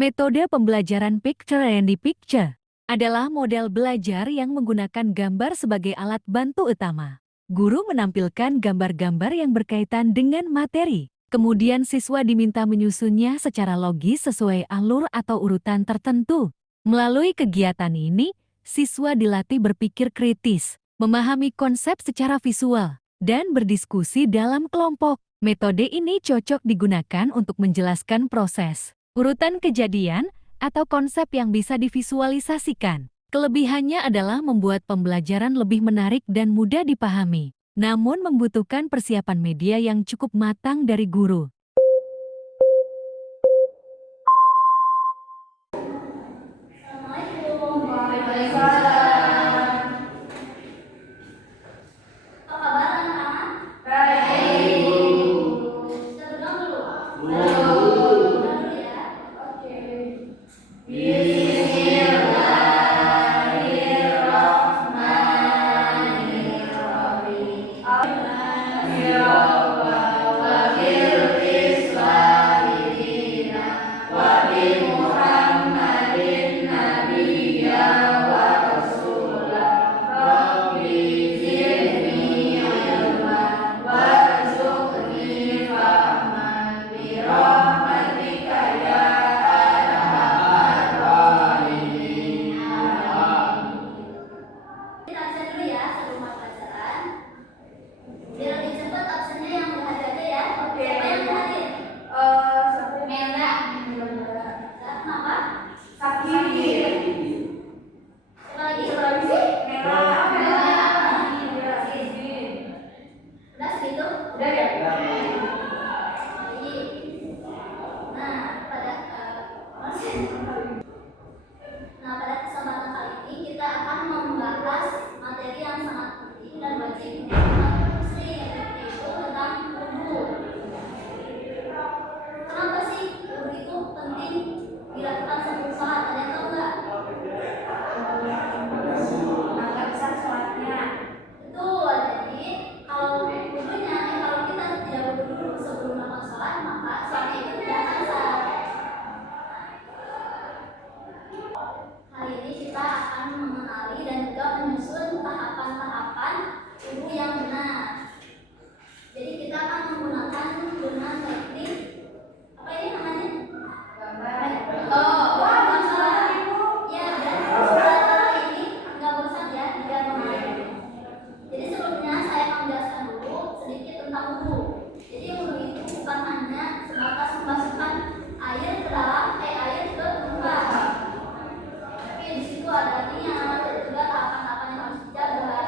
Metode pembelajaran Picture-in-the-Picture adalah model belajar yang menggunakan gambar sebagai alat bantu utama. Guru menampilkan gambar-gambar yang berkaitan dengan materi. Kemudian siswa diminta menyusunnya secara logis sesuai alur atau urutan tertentu. Melalui kegiatan ini, siswa dilatih berpikir kritis, memahami konsep secara visual, dan berdiskusi dalam kelompok. Metode ini cocok digunakan untuk menjelaskan proses, urutan kejadian, atau konsep yang bisa divisualisasikan. Kelebihannya adalah membuat pembelajaran lebih menarik dan mudah dipahami, namun membutuhkan persiapan media yang cukup matang dari guru. Pada kesempatan kali ini kita akan membahas materi yang sangat penting dan wajib yaitu tentang wudu. Kenapa sih wudu itu penting dilakukan sebelum sholat? Ada yang tahu nggak? Agar bisa sholatnya. Betul. Jadi kalau kalau kita tidak wudu sebelum melakukan sholat, maka sholatnya itu tidak akan sah. Hari ini kita akan mengenali dan juga menyusun tahapan-tahapan wudu yang benar. Jadi kita akan menggunakan dengan teknik apa ini namanya? Gambar. Gambar. Ya, dan setelah ini nggak bosan ya, biar menarik. Jadi sebelumnya saya akan menjelaskan dulu sedikit tentang wudu. Jadi wudu itu bukan hanya sebatas memasukkan air ke dalam air ke muka. Di situ ada niat dan juga tahapan-tahapan yang harus dijaga.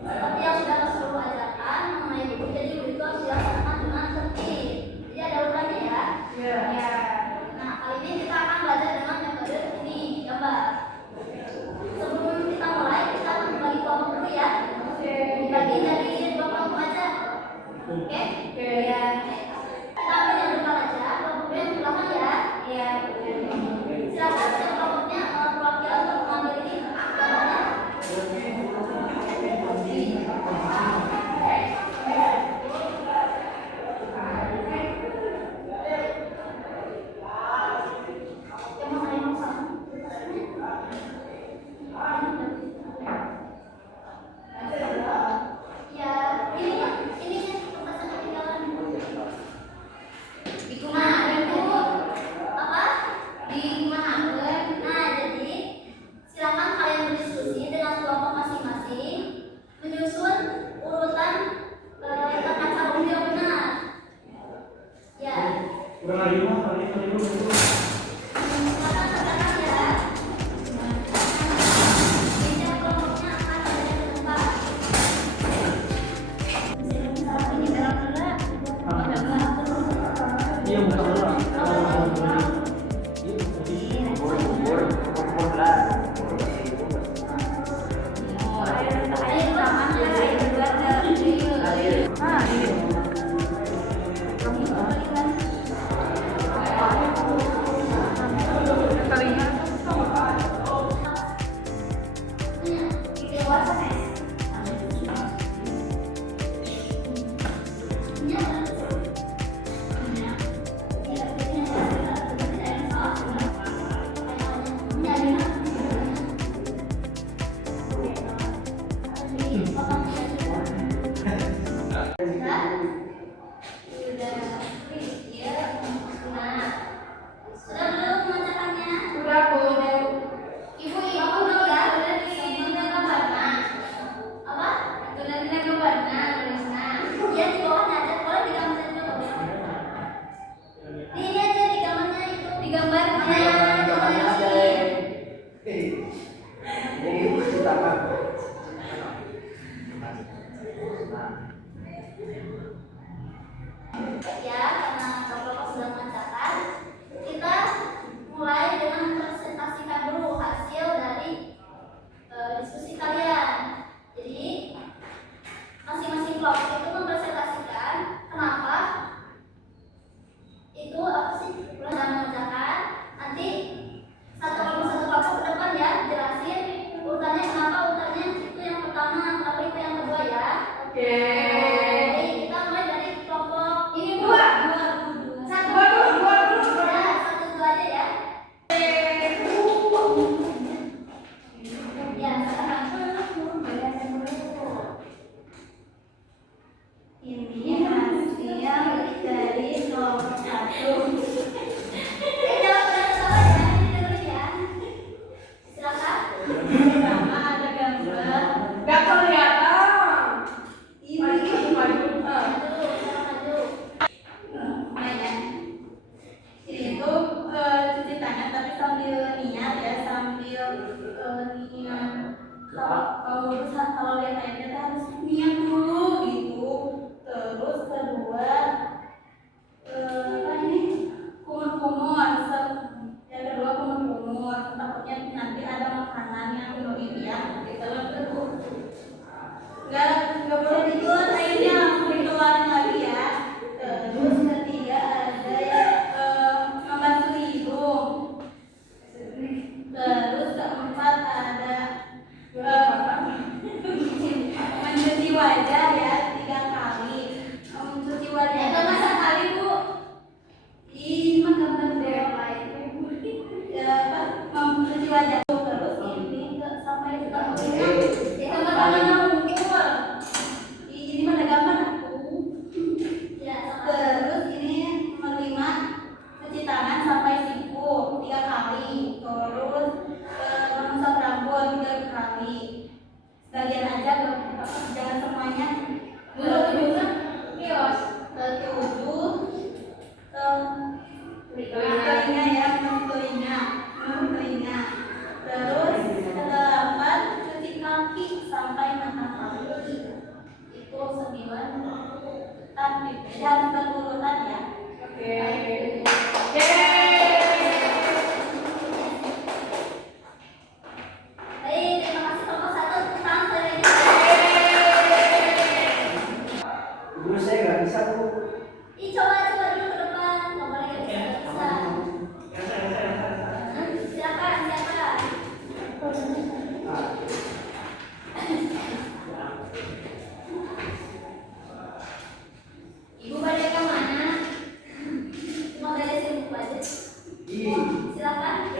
Seperti yang sudah Rasulullah ajarkan mengenai wudu, jadi wudu itu harus dilaksanakan dengan tertib. Jadi ada urutannya ya. Ya. Nah, kali ini kita akan belajar dengan metode ini, gambar. Sebelum kita mulai, kita akan membagi kelompok dulu ya. Dibagi jadi 2 kelompok aja. Oke? Ya. Kita ambil yang depan aja, kelompok yang di belakang ya. Iya. Silakan kelompoknya perwakilan untuk mengambil ini gambarnya. Menyusun urutan tata cara wudu yang benar. Ya. Silakan tercatat ya. Ini kelompoknya akan ada di tempat. Ini belok dulu. Iya, buka dulu. Silakan.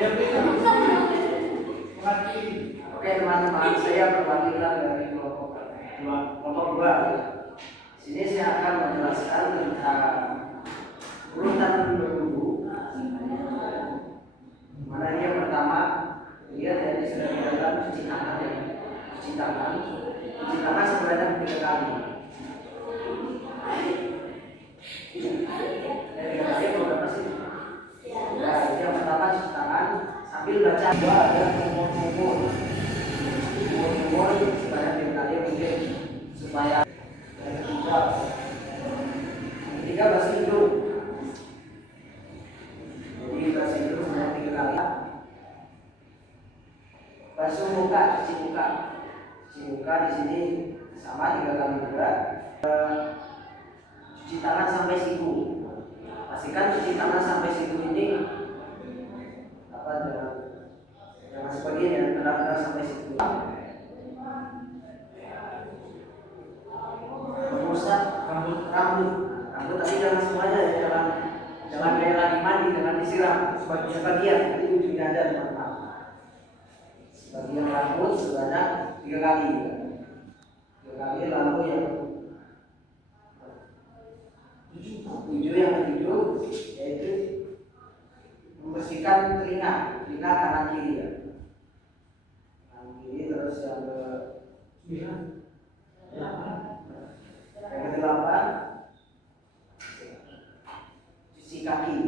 Oke teman-teman, saya perwakilan dari kelompok dua. Sini saya akan menjelaskan tentang urutan guru. Mana yang pertama, lihat ya, sudah dikatakan cuci tangan ya. Cuci tangan sebanyak 3 kali. Dari kali berapa sih? Nah, yang pertama cuci tangan sambil baca doa ada umur supaya kali mungkin supaya ketiga basuh hidung. Jadi basuh hidung sebanyak 3 kali. Basuh muka, cuci muka di sini sama 3 kali juga. Cuci tangan sampai siku. Pastikan cuci tangan sampai siku ini jangan sebagian ya, benar-benar sampai siku. Mengusap rambut tapi jangan semuanya ya, jangan kayak lagi mandi, jangan disiram sebagian, jadi ujungnya aja teman-teman. Sebagian rambut sebanyak 3 kali, lalu yang yang ketujuh yaitu membersihkan telinga kanan kiri ya. Kanan kiri, terus yang ke-8 cuci kaki.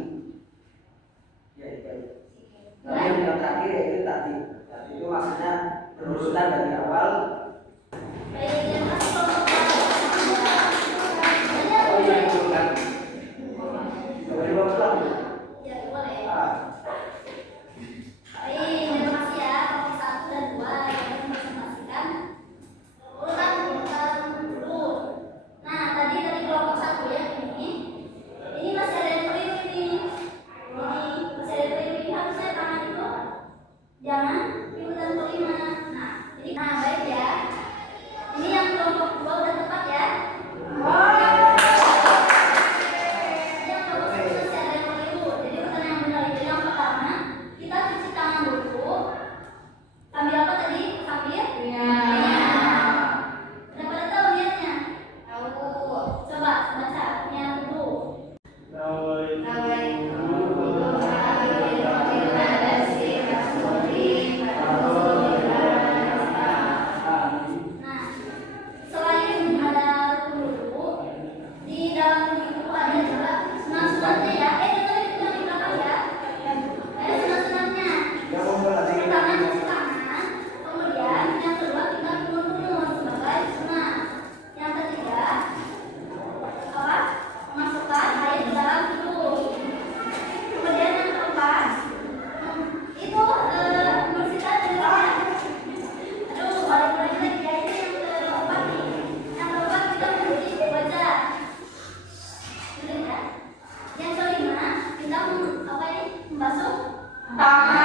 Ya. Lalu yang terakhir yaitu tadi itu maksudnya berurutan dari awal. Jangan ikutan kelima. Nah baik ya. Ini yang kelompok 2 udah tepat ya. Yang kelompok 1 masih ada yang keliru. Jadi urutan yang benar itu yang pertama kita cuci tangan dulu. Sambil apa tadi? Sambil? Iya. Udah pada tahu niatnya? Tahu. Coba baca niat dulu. Membasuh tangan.